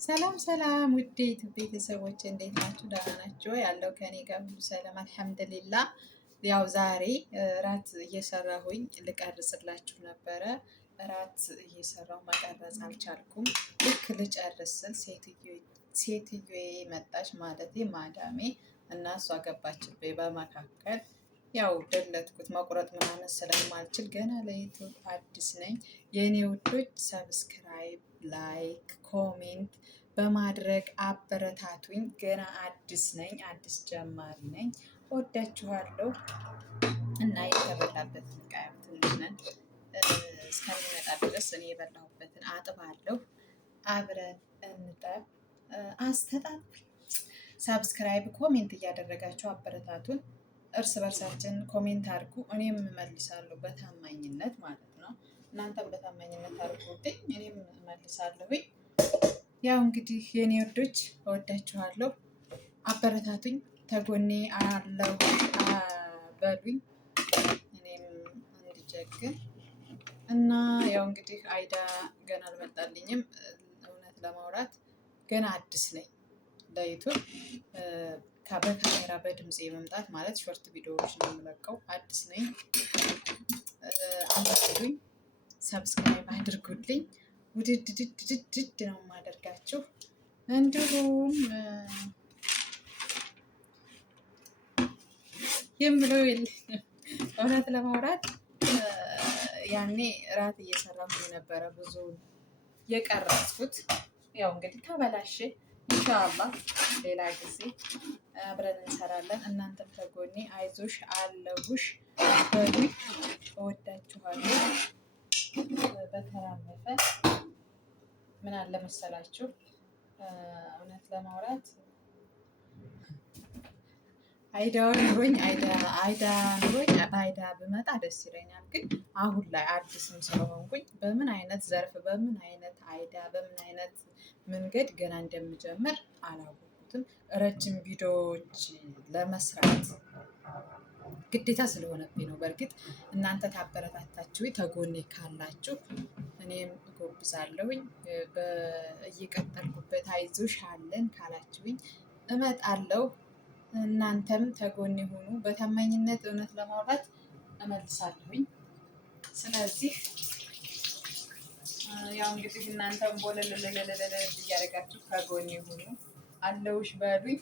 ሰላም ሰላም ውድ ቤተሰቦች እንዴት ናችሁ? ደህና ናችሁ? ያለው ከኔ ጋር ሁሉ ሰላም አልሐምዱሊላ። ያው ዛሬ እራት እየሰራሁኝ ልቀርጽላችሁ ነበረ። እራት እየሰራሁ መቀረጽ አልቻልኩም። ልክ ልጨርስ ስል ሴትዮ መጣች፣ ማለት ማዳሜ እና እሷ ገባችብኝ በመካከል። ያው ደለትኩት፣ መቁረጥ ምናምን ስለማልችል ገና ለዩቱብ አዲስ ነኝ። የእኔ ውዶች ሰብስክራይብ፣ ላይክ፣ ኮሜንት በማድረግ አበረታቱኝ። ገና አዲስ ነኝ፣ አዲስ ጀማሪ ነኝ። ወዳችኋለሁ እና የተበላበትን ቃያ ትንሽ ነን እስከሚመጣ ድረስ እኔ የበላሁበትን አጥባለሁ። አብረን እንጠብ። አስተጣጥ ሰብስክራይብ፣ ኮሜንት እያደረጋችሁ አበረታቱን። እርስ በርሳችን ኮሜንት አድርጉ፣ እኔም እመልሳለሁ በታማኝነት ማለት ነው። እናንተም በታማኝነት አድርጉልኝ፣ እኔም እመልሳለሁኝ። ያው እንግዲህ የኔ ወዶች እወዳችኋለሁ፣ አበረታቱኝ፣ ተጎኔ አለው በሉኝ፣ እኔም እንድጀግን እና ያው እንግዲህ አይዳ ገና አልመጣልኝም። እውነት ለማውራት ገና አዲስ ነኝ ለዩቱብ በካሜራ በድምፅ የመምጣት ማለት ሾርት ቪዲዮዎች ነው የምለቀው። አዲስ ነኝ። አድርጉልኝ፣ ሰብስክራይብ አድርጉልኝ። ውድድድድድድ ነው የማደርጋችሁ። እንዲሁም የምለው እውነት ለማውራት ያኔ እራት እየሰራሁ የነበረ ብዙ የቀረጽኩት ያው እንግዲህ ተበላሸ። ኢንሻአላህ ሌላ ጊዜ አብረን እንሰራለን። እናንተም ከጎኔ አይዞሽ አለሁሽ በሉኝ። እወዳችኋለሁ። በተራመፈ ምን አለ መሰላችሁ፣ እውነት ለማውራት አይዳውን ኑሮኝ በአይዳ ብመጣ ደስ ይለኛል። ግን አሁን ላይ አዲስም ስለሆንኩኝ በምን አይነት ዘርፍ በምን አይነት አይዳ በምን አይነት መንገድ ገና እንደምጀምር አላወቁትም። ረጅም ቪዲዮዎች ለመስራት ግዴታ ስለሆነብኝ ነው። በእርግጥ እናንተ ታበረታታችሁ ተጎኔ ካላችሁ እኔም እጎብዛለሁኝ። እየቀጠልኩበት አይዞሽ አለን ካላችሁኝ እመጣለሁ። እናንተም ተጎኔ ሆኑ። በታማኝነት እውነት ለማውራት እመልሳለሁኝ። ስለዚህ ያው እንግዲህ እናንተም ቦለለለለለለ እያደረጋችሁ ከጎኔ ሆኑ፣ አለውሽ በሉኝ፣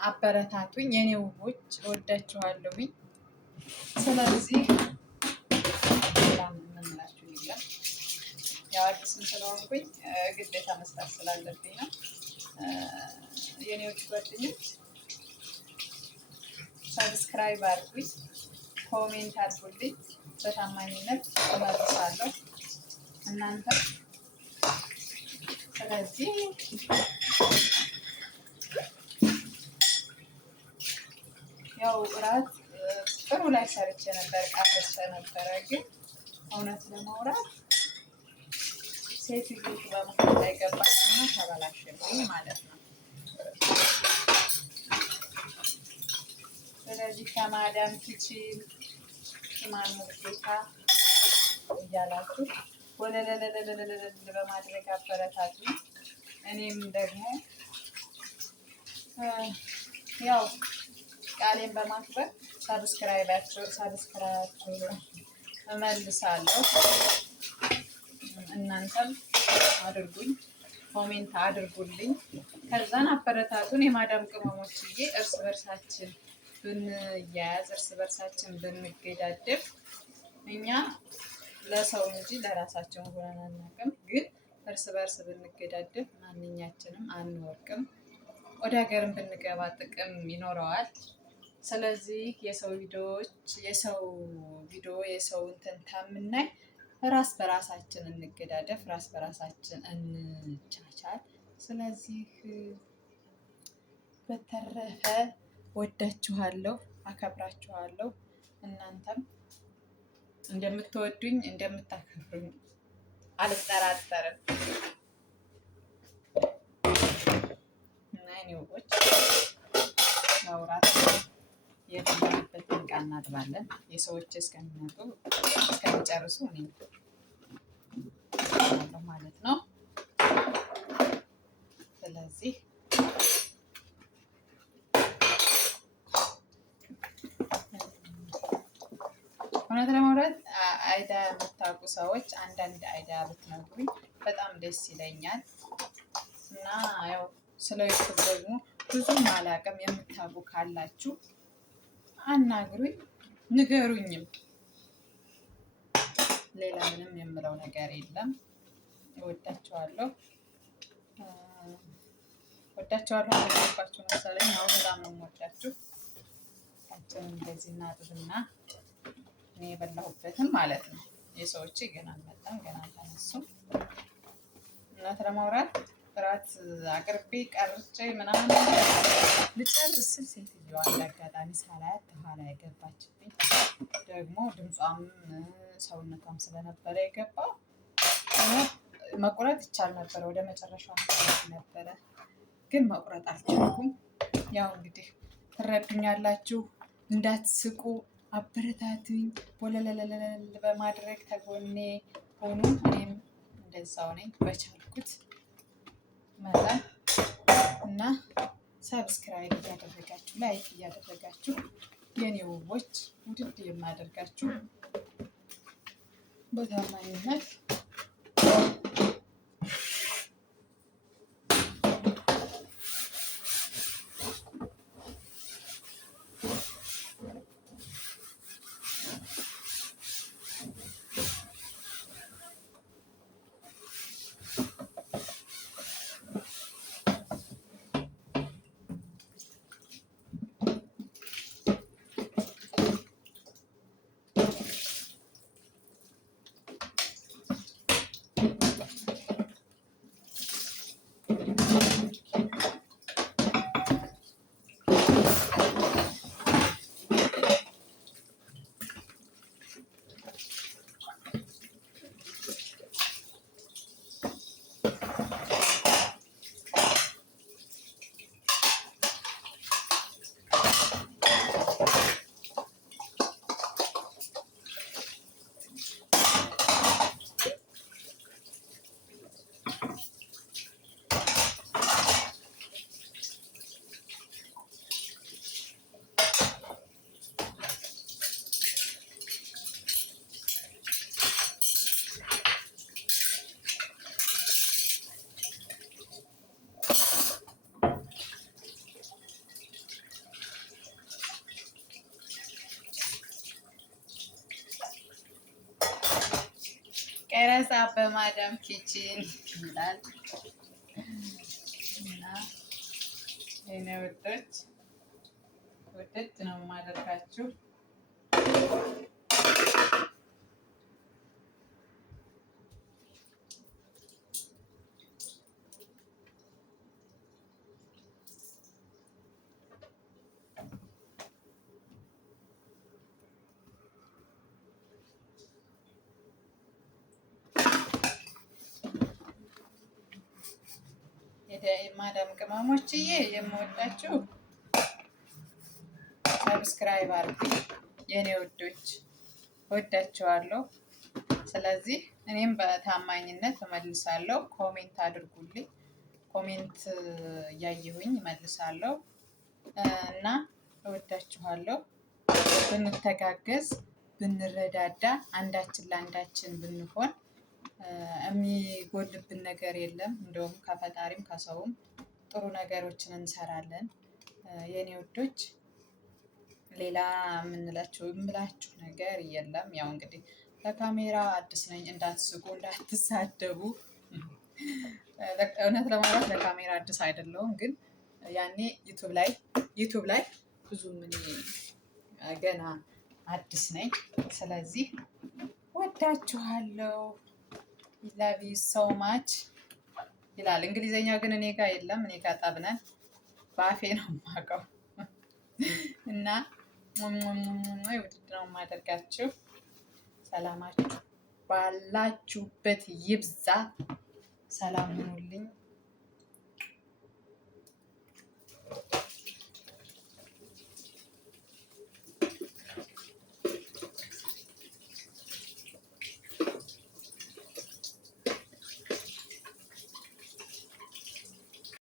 አበረታቱኝ። የኔ ውቦች እወዳችኋለሁኝ። ስለዚህ ምንላችሁ ይላል ያው አዲስም ስለሆንኩኝ ግዴታ መስራት ስላለብኝ ነው። የኔዎች ጓደኞች ሰብስክራይብ አድርጉኝ፣ ኮሜንት አድርጉልኝ። በታማኝነት እመልሳለሁ እናንተ። ስለዚህ ያው እራት ጥሩ ላይ ሰርቼ ነበር፣ ቃበሰ ነበረ። ግን እውነት ለማውራት ሴትዮ በመሀል ላይ ገባችና ተበላሸብኝ ማለት ነው። ስለዚህ ከማዳም ኪችን ማን ሙሉጌታ እያላችሁ ወለለለለለለ በማድረግ አበረታቱ። እኔም ደግሞ ያው ቃሌን በማክበር ሰብስክራይባችሁ እመልሳለሁ። እናንተም አድርጉኝ፣ ኮሜንት አድርጉልኝ። ከዛን አበረታቱን። የማዳም ቅመሞችዬ እርስ በርሳችን ብንያያዝ፣ እርስ በርሳችን ብንገዳደፍ፣ እኛ ለሰው እንጂ ለራሳችን ሆነን አናውቅም። ግን እርስ በርስ ብንገዳደፍ ማንኛችንም አንወርቅም። ወደ ሀገርም ብንገባ ጥቅም ይኖረዋል። ስለዚህ የሰው ቪዲዮ የሰው እንትን ከምናይ ራስ በራሳችን እንገዳደፍ፣ ራስ በራሳችን እንቻቻል። ስለዚህ በተረፈ ወዳችኋለሁ፣ አከብራችኋለሁ። እናንተም እንደምትወዱኝ እንደምታከብሩኝ አልጠራጠርም። እና የኔ ውቦች ማውራት የተባለበትን ዕቃ እናጥባለን። የሰዎች እስከሚመጡ እስከሚጨርሱ እኔ ማለት ነው። አይዳ የምታውቁ ሰዎች አንዳንድ አይዳ ብትነግሩኝ በጣም ደስ ይለኛል። እና ያው ስለ ዩቱብ ደግሞ ብዙም አላውቅም። የምታውቁ ካላችሁ አናግሩኝ፣ ንገሩኝም። ሌላ ምንም የምለው ነገር የለም። እወዳችኋለሁ። አልገባችሁ መሰለኝ። ያው በጣም ነው የምወዳችሁ። እንደዚህ እናድርግና እኔ የበላሁበትን ማለት ነው። የሰዎች ገና አልመጣም፣ ገና አልተነሱም። እውነት ለማውራት እራት አቅርቤ ቀርጬ ምናምን ልጨርስ ስል ሴትዮዋ እንዳጋጣሚ ሳላያት ከኋላ የገባችብኝ። ደግሞ ድምጿም ሰውነቷም ስለነበረ የገባው መቁረጥ ይቻል ነበረ። ወደ መጨረሻው ነበረ ግን መቁረጥ አልቻልኩም። ያው እንግዲህ ትረዱኛላችሁ። እንዳትስቁ፣ አበረታቱኝ። ወለለለለል በማድረግ ተጎኔ ሆኑ። እኔም እንደዛው ነኝ በቻልኩት መጠን እና ሰብስክራይብ እያደረጋችሁ ላይክ እያደረጋችሁ የኔ ውቦች ውድድ የማደርጋችሁ በታማኝነት ቀረጻ በማዳም ኪችን ይላል እና የኔ ውዶች ውድድ ነው የማደርጋችሁ። ማዳም ቅመሞችዬ የምወዳችሁ ሰብስክራይብ አድርጉ የኔ ውዶች፣ ወዳችኋለሁ። ስለዚህ እኔም በታማኝነት እመልሳለሁ። ኮሜንት አድርጉልኝ፣ ኮሜንት እያየሁኝ እመልሳለሁ እና እወዳችኋለሁ። ብንተጋገዝ፣ ብንረዳዳ፣ አንዳችን ለአንዳችን ብንሆን የሚጎልብን ነገር የለም። እንደውም ከፈጣሪም ከሰውም ጥሩ ነገሮችን እንሰራለን የኔ ውዶች። ሌላ የምላችሁ ነገር የለም። ያው እንግዲህ ለካሜራ አዲስ ነኝ፣ እንዳትስቁ፣ እንዳትሳደቡ። እውነት ለማለት ለካሜራ አዲስ አይደለሁም፣ ግን ያኔ ዩቱብ ላይ ብዙም እኔ ገና አዲስ ነኝ። ስለዚህ ወዳችኋለሁ። ላቭ ዩ ሶ ማች ይላል። እንግሊዘኛው ግን እኔ ጋር የለም። እኔ ጋር ጠብነን በአፌ ነው የማውቀው እና ውድድ ነው የማደርጋችሁ። ሰላማችሁ ባላችሁበት ይብዛ። ሰላም ሁኑልኝ።